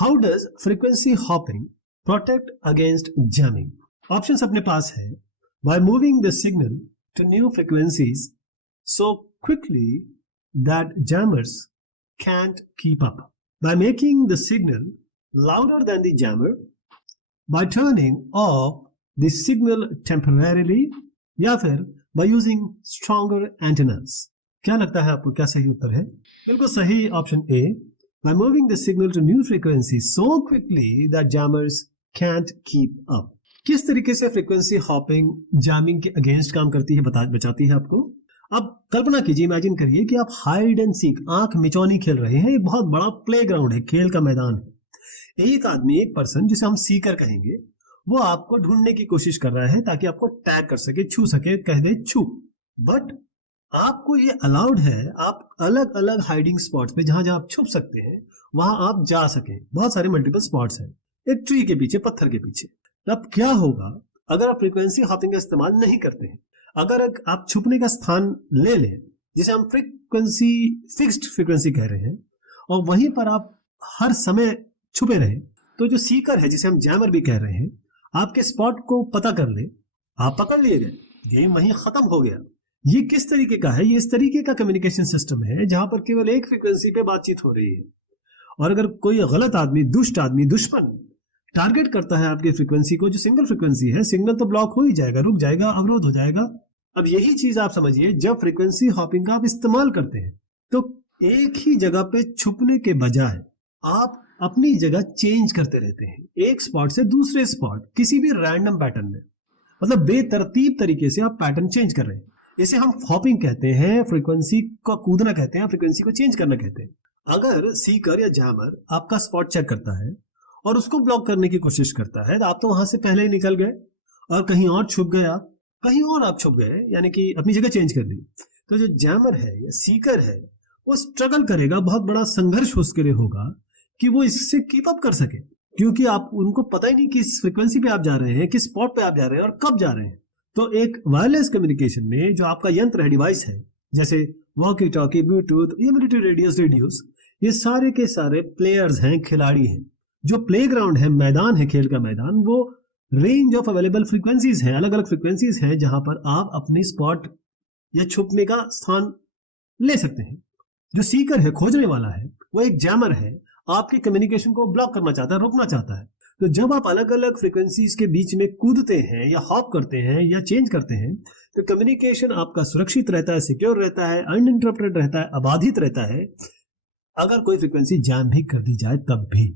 How does frequency hopping protect against jamming? Options अपने पास है। By moving the signal to new frequencies so quickly that jammers can't keep up, by making the signal louder than the jammer, by turning off the signal temporarily, या फिर by using stronger antennas। क्या लगता है आपको, क्या सही उत्तर है? बिल्कुल सही, option A, by moving the signal to new frequencies so quickly that jammers can't keep up। किस तरीके से फ्रीक्वेंसी हॉपिंग जैमिंग के अगेंस्ट काम करती है, बचाती है आपको। अब कल्पना कीजिए, इमेजिन करिए कि आप हाइड एंड सीक, आंख मिचौनी खेल रहे हैं। एक बहुत बड़ा प्लेग्राउंड है, खेल का मैदान है। एक आदमी, एक पर्सन जिसे हम सीकर कहेंगे, वो आपको ढूंढने की कोशिश कर रहा है ताकि आपको टैग कर सके, छू सके, कह दे छू। बट आपको ये अलाउड है, आप अलग अलग हाइडिंग स्पॉट्स पे, जहां जहां आप छुप सकते हैं वहां आप जा सकें। बहुत सारे मल्टीपल स्पॉट्स हैं, एक ट्री के पीछे, पत्थर के पीछे। अब क्या होगा अगर आप फ्रीक्वेंसी हॉपिंग का इस्तेमाल नहीं करते हैं? अगर आप छुपने का स्थान ले लें, जिसे हम फ्रीक्वेंसी, फिक्स्ड फ्रीक्वेंसी कह रहे हैं, और वहीं पर आप हर समय छुपे रहे, तो जो सीकर है, जिसे हम जैमर भी कह रहे हैं, आपके स्पॉट को पता कर ले, आप पकड़ लिए गए, गेम वहीं खत्म हो गया। ये किस तरीके का है? ये इस तरीके का कम्युनिकेशन सिस्टम है जहां पर केवल एक फ्रीक्वेंसी पे बातचीत हो रही है, और अगर कोई गलत आदमी, दुष्ट आदमी, दुश्मन टारगेट करता है आपकी फ्रीक्वेंसी को, जो सिंगल फ्रीक्वेंसी है, सिग्नल तो ब्लॉक हो ही जाएगा, रुक जाएगा, अवरोध हो जाएगा। अब यही चीज आप समझिए, जब फ्रीक्वेंसी हॉपिंग का आप इस्तेमाल करते हैं तो एक ही जगह पे छुपने के बजाय आप अपनी जगह चेंज करते रहते हैं, एक स्पॉट से दूसरे स्पॉट, किसी भी रैंडम पैटर्न में, मतलब बेतरतीब तरीके से आप पैटर्न चेंज कर रहे हैं। इसे हम हॉपिंग कहते हैं, फ्रीक्वेंसी का कूदना कहते हैं, फ्रीक्वेंसी को चेंज करना कहते हैं। अगर सीकर या जैमर आपका स्पॉट चेक करता है और उसको ब्लॉक करने की कोशिश करता है, तो आप तो वहां से पहले ही निकल गए और कहीं और छुप गए, आप कहीं और आप छुप गए, यानी कि अपनी जगह चेंज कर ली। तो जो जैमर है या सीकर है, वो स्ट्रगल करेगा, बहुत बड़ा संघर्ष उसके लिए होगा कि वो इससे कीप अप कर सके, क्योंकि आप, उनको पता ही नहीं किस फ्रीक्वेंसी पे आप जा रहे हैं, किस स्पॉट पे आप जा रहे हैं और कब जा रहे हैं। तो एक वायरलेस कम्युनिकेशन में जो आपका यंत्र है, डिवाइस है, जैसे वॉकी टॉकी, ब्लूटूथ, या मिलिट्री रेडियोस, ये सारे के सारे प्लेयर्स हैं, खिलाड़ी हैं। जो प्लेग्राउंड है, मैदान है, खेल का मैदान, वो रेंज ऑफ अवेलेबल फ्रीक्वेंसीज हैं, अलग अलग फ्रीक्वेंसीज हैं जहां पर आप अपनी स्पॉट या छुपने का स्थान ले सकते हैं। जो सीकर है, खोजने वाला है, वो एक जैमर है, आपके कम्युनिकेशन को ब्लॉक करना चाहता है, रोकना चाहता है। तो जब आप अलग अलग फ्रीक्वेंसीज के बीच में कूदते हैं या हॉप करते हैं या चेंज करते हैं, तो कम्युनिकेशन आपका सुरक्षित रहता है, सिक्योर रहता है, अनइंटरप्टेड रहता है, अबाधित रहता है। अगर कोई फ्रीक्वेंसी जैम भी कर दी जाए तब भी।